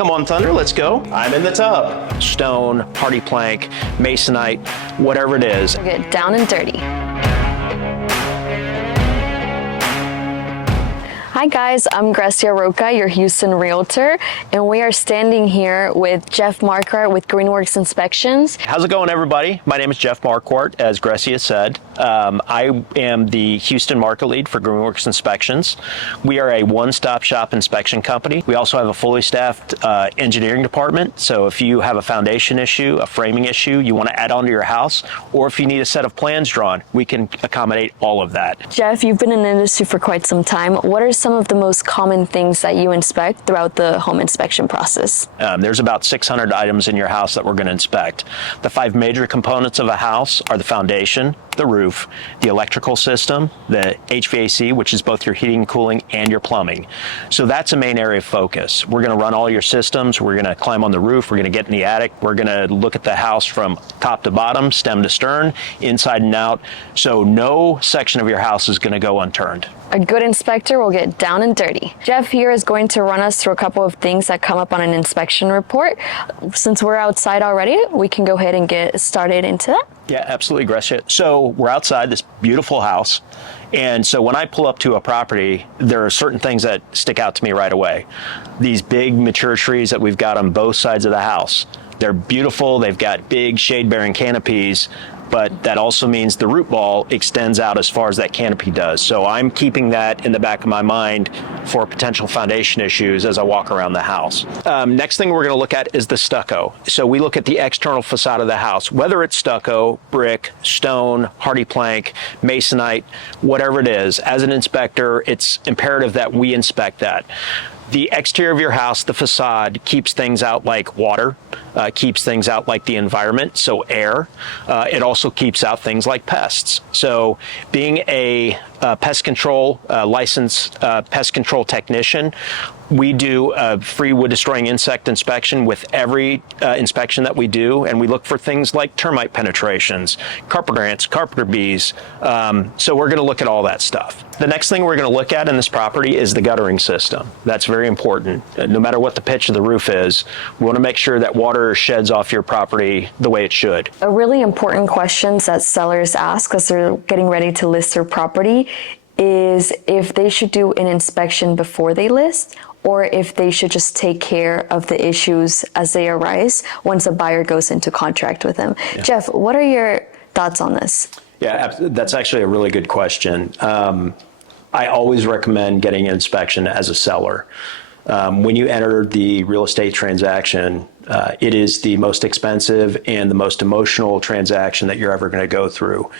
Come on, Thunder, let's go. I'm in the tub. Stone, hardy plank, masonite, whatever it is. Get down and dirty. Hi guys, I'm Grecia Roca, your Houston Realtor, and we are standing here with Jeff Marquardt with Greenworks Inspections. How's it going, everybody? My name is Jeff Marquardt, as Grecia said. I am the Houston market lead for Greenworks Inspections. We are a one-stop shop inspection company. We also have a fully staffed engineering department, so if you have a foundation issue, a framing issue, you want to add on to your house, or if you need a set of plans drawn, we can accommodate all of that. Jeff, you've been in the industry for quite some time. What are some of the most common things that you inspect throughout the home inspection process? There's about 600 items in your house that we're going to inspect. The 5 major components of a house are the foundation, the roof, the electrical system, the HVAC, which is both your heating, cooling, and your plumbing. So that's a main area of focus. We're going to run all your systems. We're going to climb on the roof. We're going to get in the attic. We're going to look at the house from top to bottom, stem to stern, inside and out. So no section of your house is going to go unturned. A good inspector will get down and dirty. Jeff here is going to run us through a couple of things that come up on an inspection report. Since we're outside already, we can go ahead and get started into that. Yeah, absolutely, Grecia. So we're outside this beautiful house. And so when I pull up to a property, there are certain things that stick out to me right away. These big mature trees that we've got on both sides of the house. They're beautiful. They've got big shade-bearing canopies, but that also means the root ball extends out as far as that canopy does. So I'm keeping that in the back of my mind for potential foundation issues as I walk around the house. Next thing we're going to look at is the stucco. So we look at the external facade of the house, whether it's stucco, brick, stone, hardy plank, masonite, whatever it is. As an inspector, it's imperative that we inspect that. The exterior of your house, the facade, keeps things out like water, keeps things out like the environment, so air. It also keeps out things like pests. So being a pest control, licensed pest control technician, we do a free wood destroying insect inspection with every inspection that we do, and we look for things like termite penetrations, carpenter ants, carpenter bees. So we're going to look at all that stuff. The next thing we're going to look at in this property is the guttering system. That's very important. No matter what the pitch of the roof is, we want to make sure that water sheds off your property the way it should. A really important question that sellers ask as they're getting ready to list their property is if they should do an inspection before they list, or if they should just take care of the issues as they arise once a buyer goes into contract with them. Yeah. Jeff, what are your thoughts on this? Yeah, that's actually a really good question. I always recommend getting an inspection as a seller. When you enter the real estate transaction, it is the most expensive and the most emotional transaction that you're ever going to go through.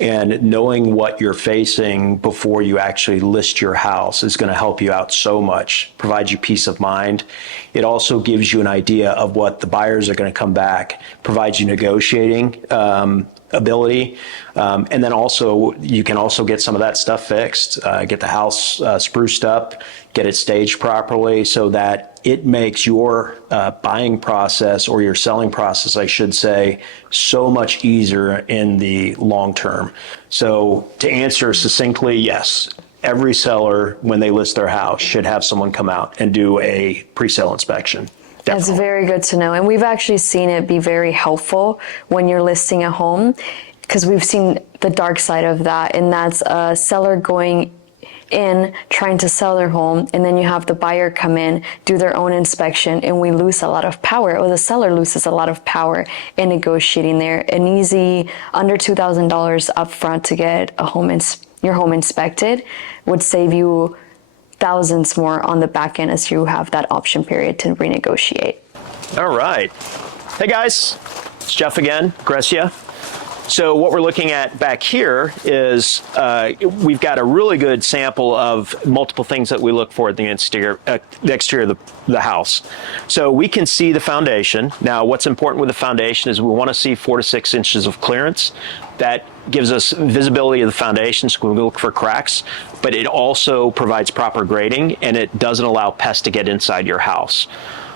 And knowing what you're facing before you actually list your house is going to help you out so much, provides you peace of mind. It also gives you an idea of what the buyers are going to come back, provides you negotiating ability. And then also, you can also get some of that stuff fixed, get the house spruced up, get it staged properly so that it makes your buying process, or your selling process, I should say, so much easier in the long term. So to answer succinctly, yes, every seller, when they list their house, should have someone come out and do a pre-sale inspection. Definitely. That's very good to know. And we've actually seen it be very helpful when you're listing a home, because we've seen the dark side of that, and that's a seller going in trying to sell their home, and then you have the buyer come in, do their own inspection, and we lose a lot of power, or the seller loses a lot of power in negotiating there. An easy under $2,000 up front to get your home inspected would save you thousands more on the back end as you have that option period to renegotiate. All right. Hey guys, it's Jeff again, Grecia. So what we're looking at back here is we've got a really good sample of multiple things that we look for at the exterior of the house. So we can see the foundation. Now, what's important with the foundation is we want to see 4 to 6 inches of clearance. That gives us visibility of the foundation, so we look for cracks, but it also provides proper grading, and it doesn't allow pests to get inside your house.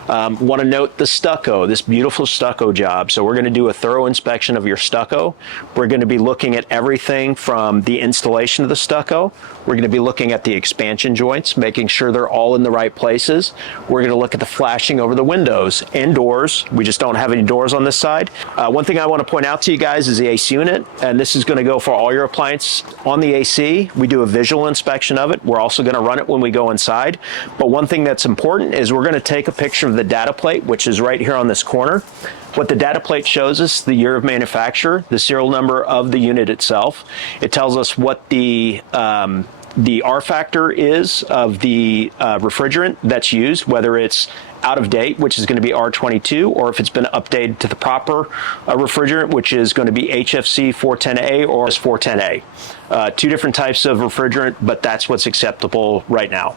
Want to note the stucco, this beautiful stucco job. So we're going to do a thorough inspection of your stucco. We're going to be looking at everything from the installation of the stucco. We're going to be looking at the expansion joints, making sure they're all in the right places. We're going to look at the flashing over the windows and doors. We just don't have any doors on this side. One thing I want to point out to you guys is the AC unit, and this is going to go for all your appliances on the AC. We do a visual inspection of it. We're also going to run it when we go inside. But one thing that's important is we're going to take a picture of the data plate, which is right here on this corner. What the data plate shows us, the year of manufacture, the serial number of the unit itself. It tells us what the R factor is of the refrigerant that's used, whether it's out of date, which is going to be R22, or if it's been updated to the proper refrigerant, which is going to be HFC 410A or S410A. Two different types of refrigerant, but that's what's acceptable right now.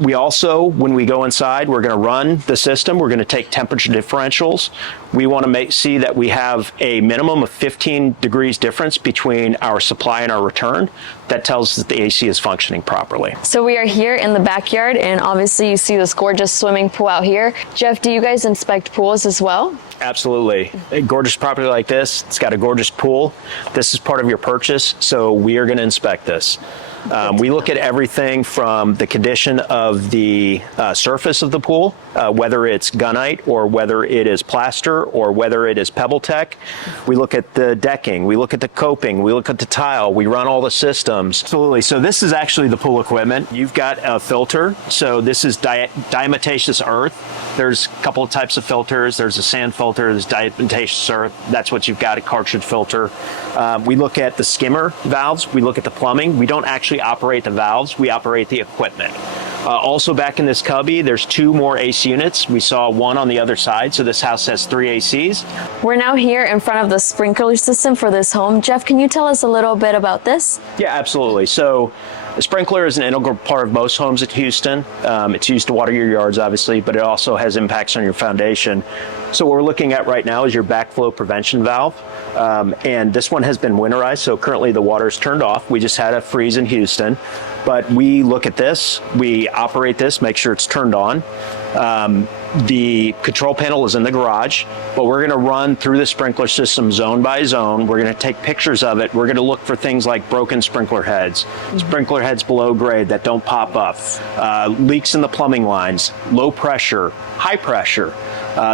We also, when we go inside, we're going to run the system. We're going to take temperature differentials. We want to see that we have a minimum of 15 degrees difference between our supply and our return. That tells us that the AC is functioning properly. So we are here in the backyard, and obviously you see this gorgeous swimming pool out here. Jeff, do you guys inspect pools as well? Absolutely. A gorgeous property like this, it's got a gorgeous pool. This is part of your purchase, so we are going to inspect this. We look at everything from the condition of the surface of the pool, whether it's gunite or whether it is plaster or whether it is pebble tech. We look at the decking, we look at the coping, we look at the tile, we run all the systems. Absolutely. So this is actually the pool equipment. You've got a filter. So this is diatomaceous earth. There's a couple of types of filters. There's a sand filter, there's diatomaceous earth. That's what you've got, a cartridge filter. We look at the skimmer valves. We look at the plumbing. We don't actually operate the valves. We operate the equipment. Also back in this cubby, there's 2 more AC units. We saw one on the other side, so this house has 3 ACs. We're now here in front of the sprinkler system for this home. Jeff, can you tell us a little bit about this? Yeah, absolutely. So a sprinkler is an integral part of most homes at Houston. It's used to water your yards, obviously, but it also has impacts on your foundation. So what we're looking at right now is your backflow prevention valve. And this one has been winterized, so currently the water is turned off. We just had a freeze in Houston. But we look at this, we operate this, make sure it's turned on. The control panel is in the garage, but we're going to run through the sprinkler system zone by zone. We're going to take pictures of it. We're going to look for things like broken sprinkler heads below grade that don't pop up, leaks in the plumbing lines, low pressure, high pressure.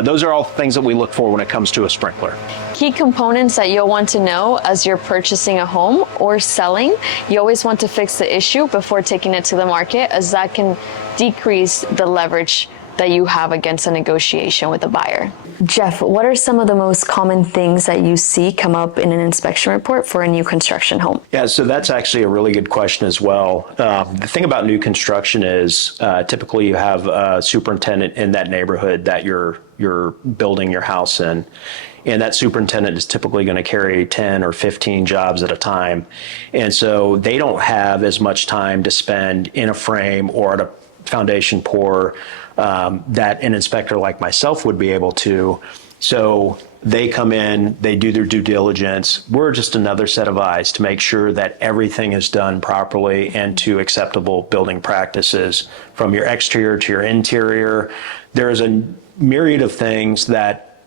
Those are all things that we look for when it comes to a sprinkler. Key components that you'll want to know as you're purchasing a home or selling. You always want to fix the issue before taking it to the market, as that can decrease the leverage that you have against a negotiation with a buyer. Jeff, what are some of the most common things that you see come up in an inspection report for a new construction home? Yeah, so that's actually a really good question as well. The thing about new construction is typically you have a superintendent in that neighborhood that you're building your house in. And that superintendent is typically going to carry 10 or 15 jobs at a time. And so they don't have as much time to spend in a frame or at a foundation pour that an inspector like myself would be able to. So they come in, they do their due diligence. We're just another set of eyes to make sure that everything is done properly and to acceptable building practices, from your exterior to your interior. There's a myriad of things that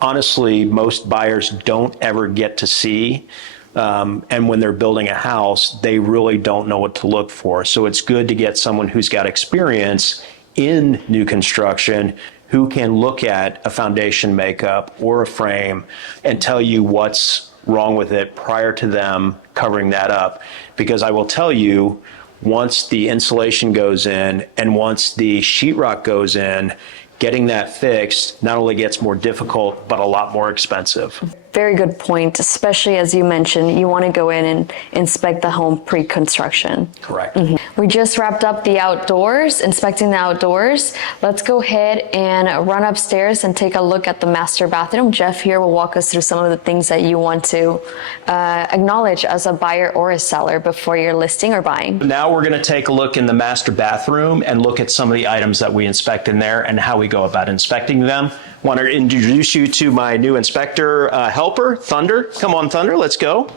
honestly most buyers don't ever get to see. And when they're building a house, they really don't know what to look for. So it's good to get someone who's got experience in new construction who can look at a foundation makeup or a frame and tell you what's wrong with it prior to them covering that up. Because I will tell you, once the insulation goes in and once the sheetrock goes in, getting that fixed not only gets more difficult, but a lot more expensive. Very good point, especially as you mentioned, you want to go in and inspect the home pre-construction. Correct. We just wrapped up the outdoors, inspecting the outdoors. Let's go ahead and run upstairs and take a look at the master bathroom. Jeff here will walk us through some of the things that you want to acknowledge as a buyer or a seller before you're listing or buying. Now we're going to take a look in the master bathroom and look at some of the items that we inspect in there and how we go about inspecting them. Want to introduce you to my new inspector helper, Thunder. Come on, Thunder, let's go.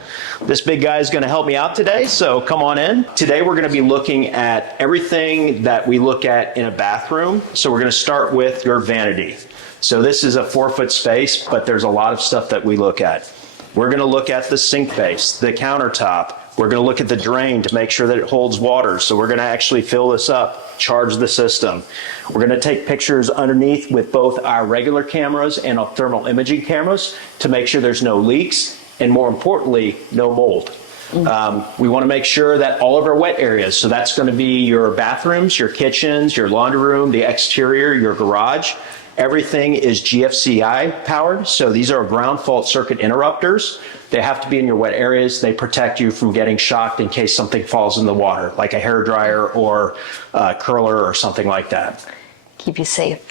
This big guy is going to help me out today, so come on in. Today we're going to be looking at everything that we look at in a bathroom. So we're going to start with your vanity. So this is a 4-foot space, but there's a lot of stuff that we look at. We're going to look at the sink base, the countertop. We're going to look at the drain to make sure that it holds water. So we're going to actually fill this up, charge the system. We're going to take pictures underneath with both our regular cameras and our thermal imaging cameras to make sure there's no leaks and, more importantly, no mold. We want to make sure that all of our wet areas, so that's going to be your bathrooms, your kitchens, your laundry room, the exterior, your garage, everything is GFCI powered. So these are ground fault circuit interrupters. They have to be in your wet areas. They protect you from getting shocked in case something falls in the water, like a hair dryer or a curler or something like that. Keep you safe.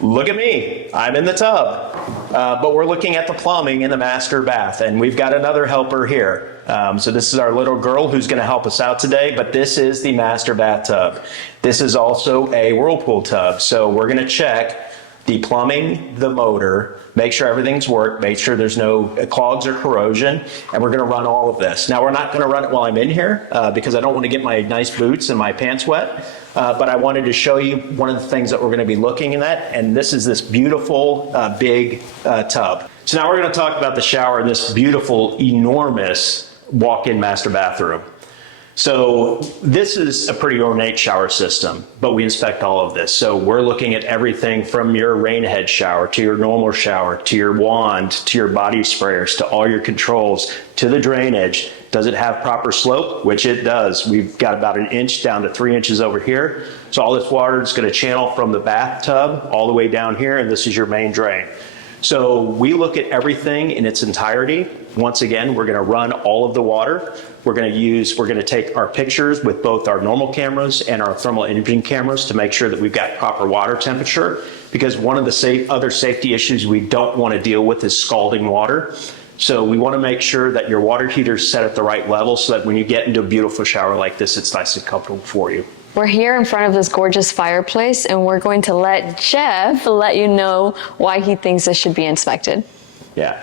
Look at me, I'm in the tub. But we're looking at the plumbing in the master bath, and we've got another helper here. So this is our little girl who's going to help us out today, but this is the master bathtub. This is also a Whirlpool tub. So we're going to check the plumbing, the motor, make sure everything's worked, make sure there's no clogs or corrosion, and we're going to run all of this. Now, we're not going to run it while I'm in here because I don't want to get my nice boots and my pants wet, but I wanted to show you one of the things that we're going to be looking at, and this is this beautiful big tub. So now we're going to talk about the shower in this beautiful, enormous walk-in master bathroom. So this is a pretty ornate shower system, but we inspect all of this. So we're looking at everything from your rain head shower to your normal shower to your wand to your body sprayers to all your controls to the drainage. Does it have proper slope? Which it does. We've got about 1 inch down to 3 inches over here. So all this water is going to channel from the bathtub all the way down here, and this is your main drain. So we look at everything in its entirety. Once again, we're going to run all of the water. We're going to take our pictures with both our normal cameras and our thermal imaging cameras to make sure that we've got proper water temperature, because one of the other safety issues we don't want to deal with is scalding water. So we want to make sure that your water heater is set at the right level so that when you get into a beautiful shower like this, it's nice and comfortable for you. We're here in front of this gorgeous fireplace, and we're going to let Jeff let you know why he thinks this should be inspected. Yeah.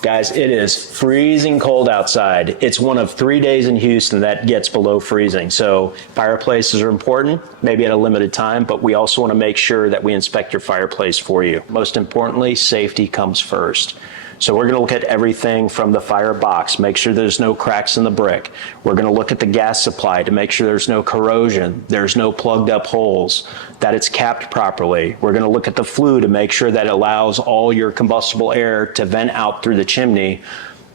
Guys, it is freezing cold outside. It's one of 3 days in Houston that gets below freezing. So fireplaces are important, maybe at a limited time, but we also want to make sure that we inspect your fireplace for you. Most importantly, safety comes first. So we're going to look at everything from the firebox, make sure there's no cracks in the brick. We're going to look at the gas supply to make sure there's no corrosion, there's no plugged up holes, that it's capped properly. We're going to look at the flue to make sure that it allows all your combustible air to vent out through the chimney.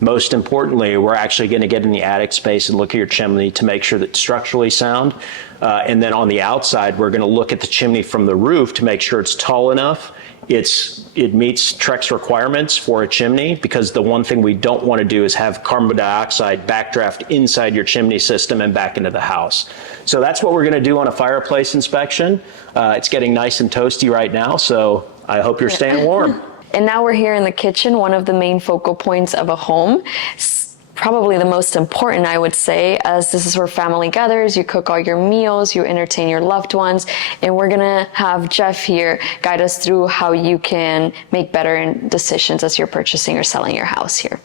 Most importantly, we're actually going to get in the attic space and look at your chimney to make sure that it's structurally sound. And then on the outside, we're going to look at the chimney from the roof to make sure it's tall enough. It meets Trex requirements for a chimney, because the one thing we don't want to do is have carbon dioxide backdraft inside your chimney system and back into the house. So that's what we're going to do on a fireplace inspection. It's getting nice and toasty right now, so I hope you're staying warm. And now we're here in the kitchen, one of the main focal points of a home. Probably the most important, I would say, as this is where family gathers, you cook all your meals, you entertain your loved ones, and we're gonna have Jeff here guide us through how you can make better decisions as you're purchasing or selling your house here.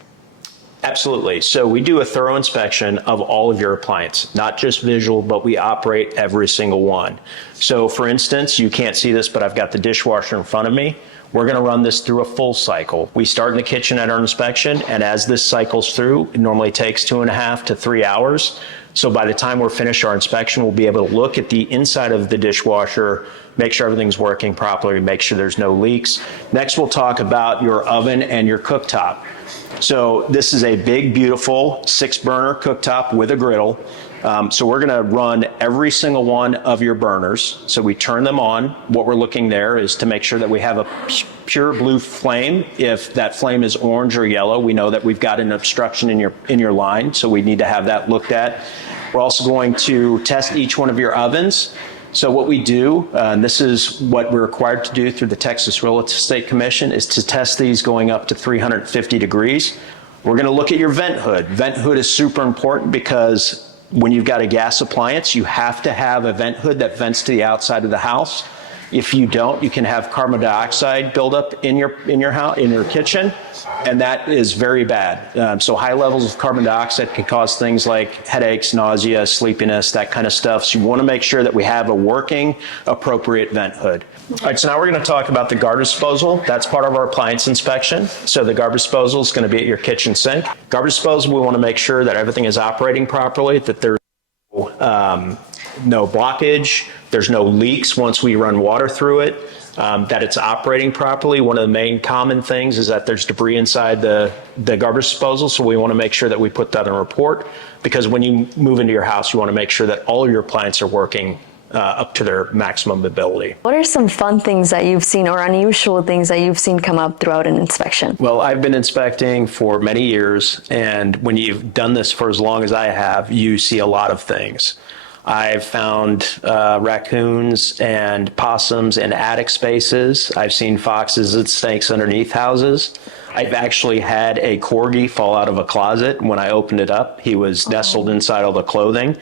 Absolutely. So we do a thorough inspection of all of your appliances, not just visual, but we operate every single one. So for instance, you can't see this, but I've got the dishwasher in front of me. We're going to run this through a full cycle. We start in the kitchen at our inspection, and as this cycles through, it normally takes 2.5 to 3 hours. So by the time we're finished our inspection, we'll be able to look at the inside of the dishwasher, make sure everything's working properly, make sure there's no leaks. Next, we'll talk about your oven and your cooktop. So this is a big, beautiful 6-burner cooktop with a griddle. So we're going to run every single one of your burners. So we turn them on. What we're looking there is to make sure that we have a pure blue flame. If that flame is orange or yellow, we know that we've got an obstruction in your line, so we need to have that looked at. We're also going to test each one of your ovens. So what we do, and this is what we're required to do through the Texas Real Estate Commission, is to test these going up to 350 degrees. We're going to look at your vent hood. Vent hood is super important because When you've got a gas appliance, you have to have a vent hood that vents to the outside of the house. If you don't, you can have carbon dioxide buildup in your house, in your kitchen, and that is very bad. So high levels of carbon dioxide can cause things like headaches, nausea, sleepiness, that kind of stuff. So you want to make sure that we have a working, appropriate vent hood. All right, so now we're going to talk about the garbage disposal. That's part of our appliance inspection. So the garbage disposal is going to be at your kitchen sink. Garbage disposal, we want to make sure that everything is operating properly, that there's no blockage, there's no leaks once we run water through it, that it's operating properly. One of the main common things is that there's debris inside the garbage disposal, so we want to make sure that we put that in a report, because when you move into your house, you want to make sure that all of your appliances are working up to their maximum ability. What are some fun things that you've seen or unusual things that you've seen come up throughout an inspection? Well, I've been inspecting for many years, and when you've done this for as long as I have, you see a lot of things. I've found raccoons and possums in attic spaces. I've seen foxes and snakes underneath houses. I've actually had a corgi fall out of a closet. When I opened it up, he was nestled inside all the clothing.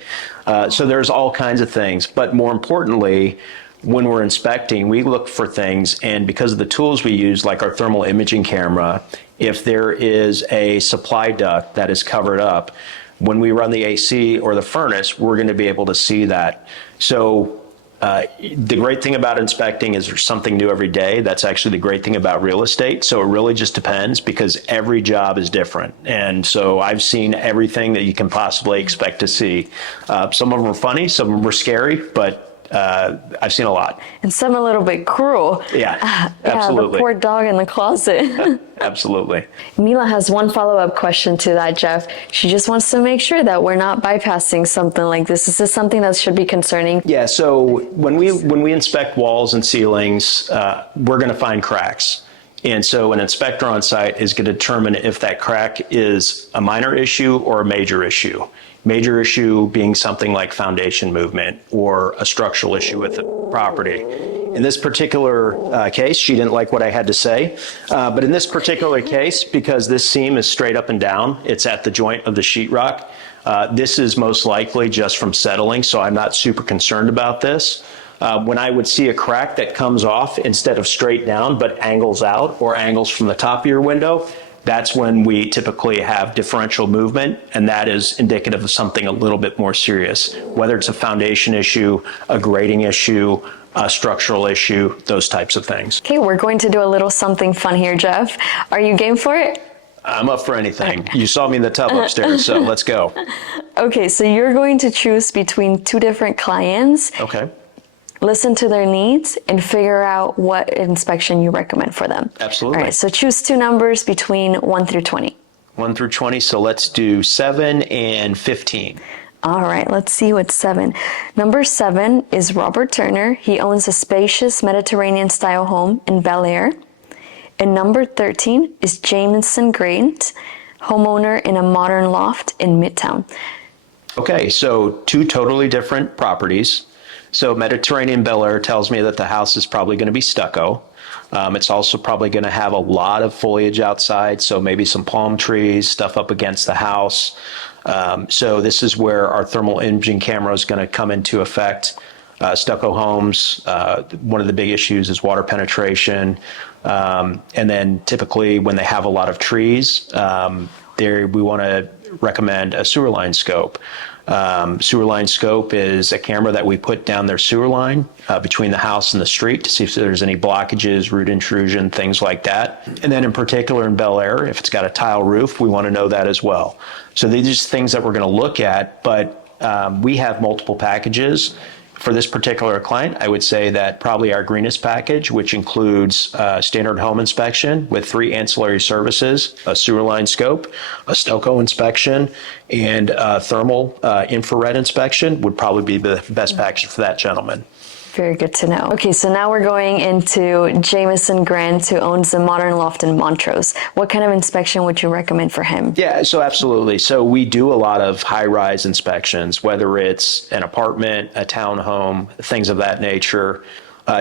So there's all kinds of things. But more importantly, when we're inspecting, we look for things, and because of the tools we use, like our thermal imaging camera, if there is a supply duct that is covered up, when we run the AC or the furnace, we're going to be able to see that. So the great thing about inspecting is there's something new every day. That's actually the great thing about real estate. So it really just depends, because every job is different. And so I've seen everything that you can possibly expect to see. Some of them are funny, some of them are scary, but I've seen a lot. And some a little bit cruel. Yeah, absolutely. Yeah, the poor dog in the closet. Absolutely. Mila has one follow-up question to that, Jeff. She just wants to make sure that we're not bypassing something like this. Is this something that should be concerning? Yeah, so when we inspect walls and ceilings, we're going to find cracks. And so an inspector on site is going to determine if that crack is a minor issue or a major issue. Major issue being something like foundation movement or a structural issue with the property. In this particular case, she didn't like what I had to say, but in this particular case, because this seam is straight up and down, it's at the joint of the sheetrock, this is most likely just from settling, so I'm not super concerned about this. When I would see a crack that comes off instead of straight down but angles out or angles from the top of your window, that's when we typically have differential movement, and that is indicative of something a little bit more serious, whether it's a foundation issue, a grading issue, a structural issue, those types of things. Okay, we're going to do a little something fun here, Jeff. Are you game for it? I'm up for anything. You saw me in the tub upstairs, so let's go. Okay, so you're going to choose between two different clients. Okay. Listen to their needs and figure out what inspection you recommend for them. Absolutely. All right, so choose two numbers between 1 through 20. 1 through 20, so let's do 7 and 15. All right, let's see what's 7. Number 7 is Robert Turner. He owns a spacious Mediterranean-style home in Bel Air. And number 13 is Jameson Grant, homeowner in a modern loft in Midtown. Okay, so two totally different properties. So Mediterranean Bel Air tells me that the house is probably going to be stucco. It's also probably going to have a lot of foliage outside, so maybe some palm trees, stuff up against the house. So this is where our thermal imaging camera is going to come into effect. Stucco homes, one of the big issues is water penetration. And then typically when they have a lot of trees, we want to recommend a sewer line scope. Sewer line scope is a camera that we put down their sewer line between the house and the street to see if there's any blockages, root intrusion, things like that. And then in particular in Bel Air, if it's got a tile roof, we want to know that as well. So these are just things that we're going to look at, but we have multiple packages. For this particular client, I would say that probably our greenest package, which includes standard home inspection with 3 ancillary services, a sewer line scope, a stucco inspection, and a thermal infrared inspection, would probably be the best package for that gentleman. Very good to know. Okay, so now we're going into Jameson Grant, who owns the modern loft in Montrose. What kind of inspection would you recommend for him? Yeah, so absolutely. So we do a lot of high-rise inspections, whether it's an apartment, a townhome, things of that nature.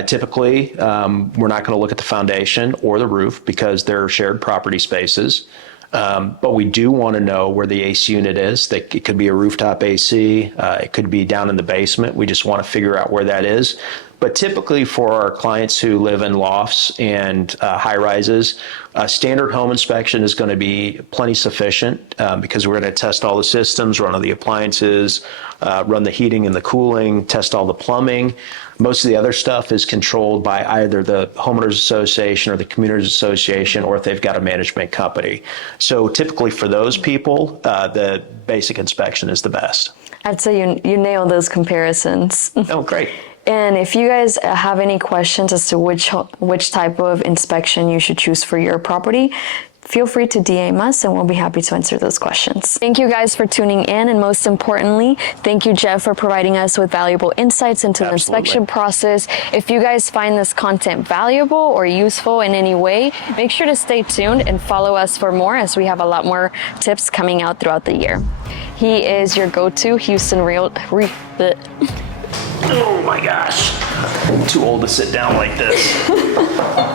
Typically, we're not going to look at the foundation or the roof because they're shared property spaces. But we do want to know where the AC unit is. It could be a rooftop AC. It could be down in the basement. We just want to figure out where that is. But typically for our clients who live in lofts and high rises, a standard home inspection is going to be plenty sufficient because we're going to test all the systems, run all the appliances, run the heating and the cooling, test all the plumbing. Most of the other stuff is controlled by either the homeowners association or the communities association, or if they've got a management company. So typically for those people, the basic inspection is the best. I'd say you nailed those comparisons. Oh, great. And if you guys have any questions as to which type of inspection you should choose for your property, feel free to DM us and we'll be happy to answer those questions. Thank you guys for tuning in, and most importantly, thank you, Jeff, for providing us with valuable insights into the inspection process. If you guys find this content valuable or useful in any way, make sure to stay tuned and follow us for more, as we have a lot more tips coming out throughout the year. He is your go-to Houston Oh my gosh, I'm too old to sit down like this.